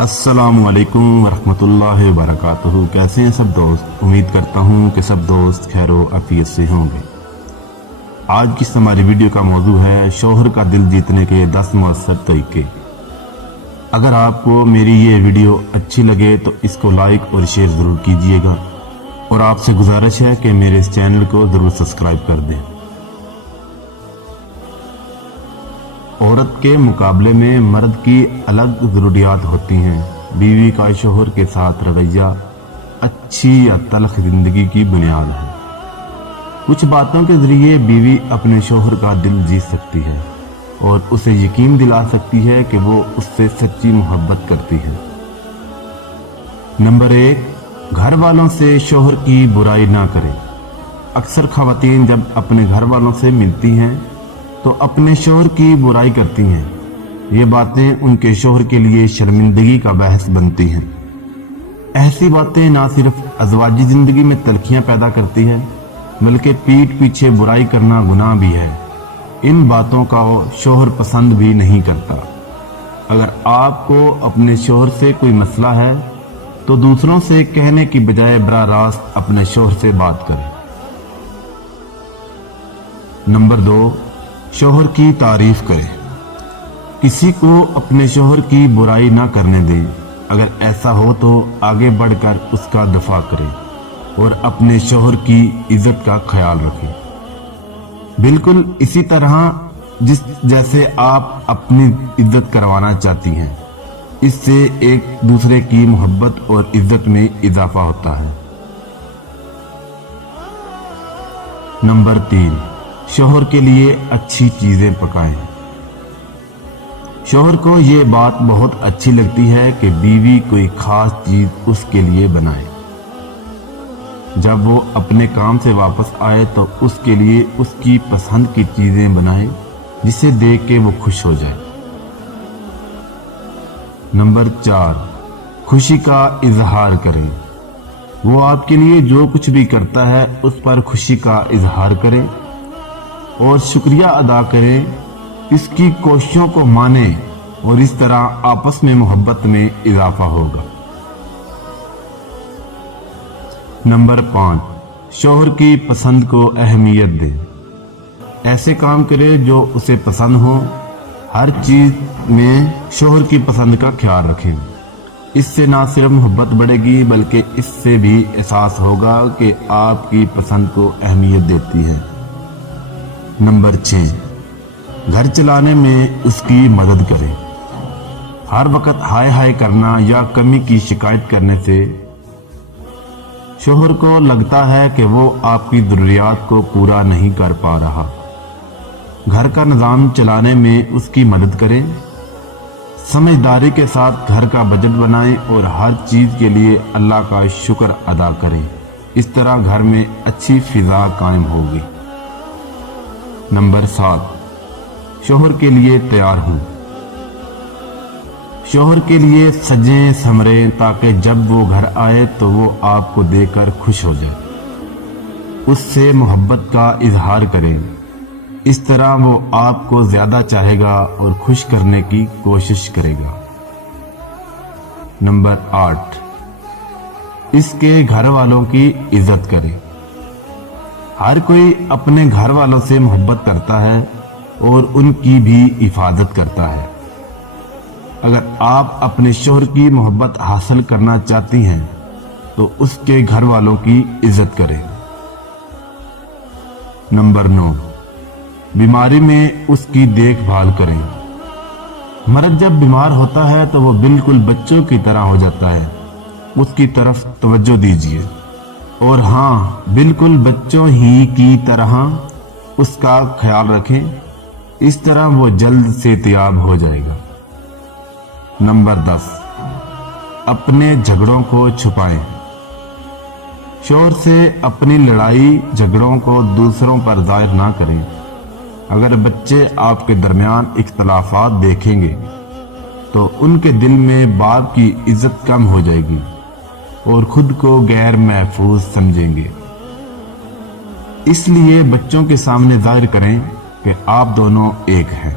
अस्सलाम वालेकुम वरहमतुल्लाहि वबरकातुहू। कैसे हैं सब दोस्त? उम्मीद करता हूँ कि सब दोस्त खैरो आफियत से होंगे। आज की हमारी वीडियो का मौजू है शौहर का दिल जीतने के 10 मौसर तरीके। अगर आपको मेरी ये वीडियो अच्छी लगे तो इसको लाइक और शेयर ज़रूर कीजिएगा और आपसे गुजारिश है कि मेरे इस चैनल को ज़रूर सब्सक्राइब कर दें। औरत के मुकाबले में मर्द की अलग ज़रूरियात होती हैं। बीवी का शौहर के साथ रवैया अच्छी या तल्ख ज़िंदगी की बुनियाद है। कुछ बातों के ज़रिए बीवी अपने शौहर का दिल जीत सकती है और उसे यकीन दिला सकती है कि वो उससे सच्ची मोहब्बत करती है। नंबर 1, घर वालों से शौहर की बुराई ना करें। अक्सर ख़वातीन जब अपने घर वालों से मिलती हैं तो अपने शौहर की बुराई करती हैं। ये बातें उनके शौहर के लिए शर्मिंदगी का बहस बनती हैं। ऐसी बातें ना सिर्फ अज़वाजी ज़िंदगी में तलखियाँ पैदा करती है बल्कि पीठ पीछे बुराई करना गुनाह भी है। इन बातों का शौहर पसंद भी नहीं करता। अगर आपको अपने शौहर से कोई मसला है तो दूसरों से कहने की बजाय बराह रास्त अपने शौहर से बात करें। नंबर 2, शौहर की तारीफ करें। किसी को अपने शौहर की बुराई ना करने दें। अगर ऐसा हो तो आगे बढ़कर उसका दफा करें और अपने शौहर की इज्जत का ख्याल रखें। बिल्कुल इसी तरह जैसे आप अपनी इज्जत करवाना चाहती हैं। इससे एक दूसरे की मोहब्बत और इज्जत में इजाफा होता है। नंबर 3, शौहर के लिए अच्छी चीजें पकाएं। शौहर को ये बात बहुत अच्छी लगती है कि बीवी कोई खास चीज उसके लिए बनाए। जब वो अपने काम से वापस आए तो उसके लिए उसकी पसंद की चीजें बनाए जिसे देख के वो खुश हो जाए। नंबर 4, खुशी का इजहार करें। वो आपके लिए जो कुछ भी करता है उस पर खुशी का इजहार करें और शुक्रिया अदा करें। इसकी कोशिशों को माने और इस तरह आपस में मोहब्बत में इजाफा होगा। नंबर 5, शौहर की पसंद को अहमियत दें। ऐसे काम करें जो उसे पसंद हो। हर चीज में शौहर की पसंद का ख्याल रखें। इससे ना सिर्फ मोहब्बत बढ़ेगी बल्कि इससे भी एहसास होगा कि आपकी पसंद को अहमियत देती है। नंबर 6, घर चलाने में उसकी मदद करें। हर वक्त हाय हाय करना या कमी की शिकायत करने से शौहर को लगता है कि वो आपकी ज़रूरियात को पूरा नहीं कर पा रहा। घर का निज़ाम चलाने में उसकी मदद करें। समझदारी के साथ घर का बजट बनाएं और हर चीज़ के लिए अल्लाह का शुक्र अदा करें। इस तरह घर में अच्छी फिजा कायम होगी। नंबर 7, शौहर के लिए तैयार हों। शौहर के लिए सजें संवरें ताकि जब वो घर आए तो वो आपको देखकर खुश हो जाए। उससे मोहब्बत का इजहार करें। इस तरह वो आपको ज्यादा चाहेगा और खुश करने की कोशिश करेगा। नंबर 8, इसके घर वालों की इज्जत करें। हर कोई अपने घर वालों से मोहब्बत करता है और उनकी भी हिफाजत करता है। अगर आप अपने शौहर की मोहब्बत हासिल करना चाहती हैं तो उसके घर वालों की इज्जत करें। नंबर 9, बीमारी में उसकी देखभाल करें। मर्द जब बीमार होता है तो वो बिल्कुल बच्चों की तरह हो जाता है। उसकी तरफ तवज्जो दीजिए और हाँ, बिल्कुल बच्चों ही की तरह उसका ख्याल रखें। इस तरह वो जल्द सेहतयाब हो जाएगा। नंबर 10, अपने झगड़ों को छुपाएं। शौहर से अपनी लड़ाई झगड़ों को दूसरों पर जाहिर ना करें। अगर बच्चे आपके दरमियान इख्तलाफात देखेंगे तो उनके दिल में बाप की इज्जत कम हो जाएगी और खुद को गैर महफूज समझेंगे। इसलिए बच्चों के सामने जाहिर करें कि आप दोनों एक हैं।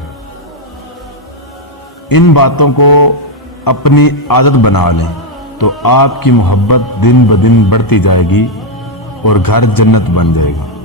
इन बातों को اپنی عادت بنا لیں تو آپ کی محبت دن بدن بڑھتی جائے گی اور گھر جنت بن جائے گا۔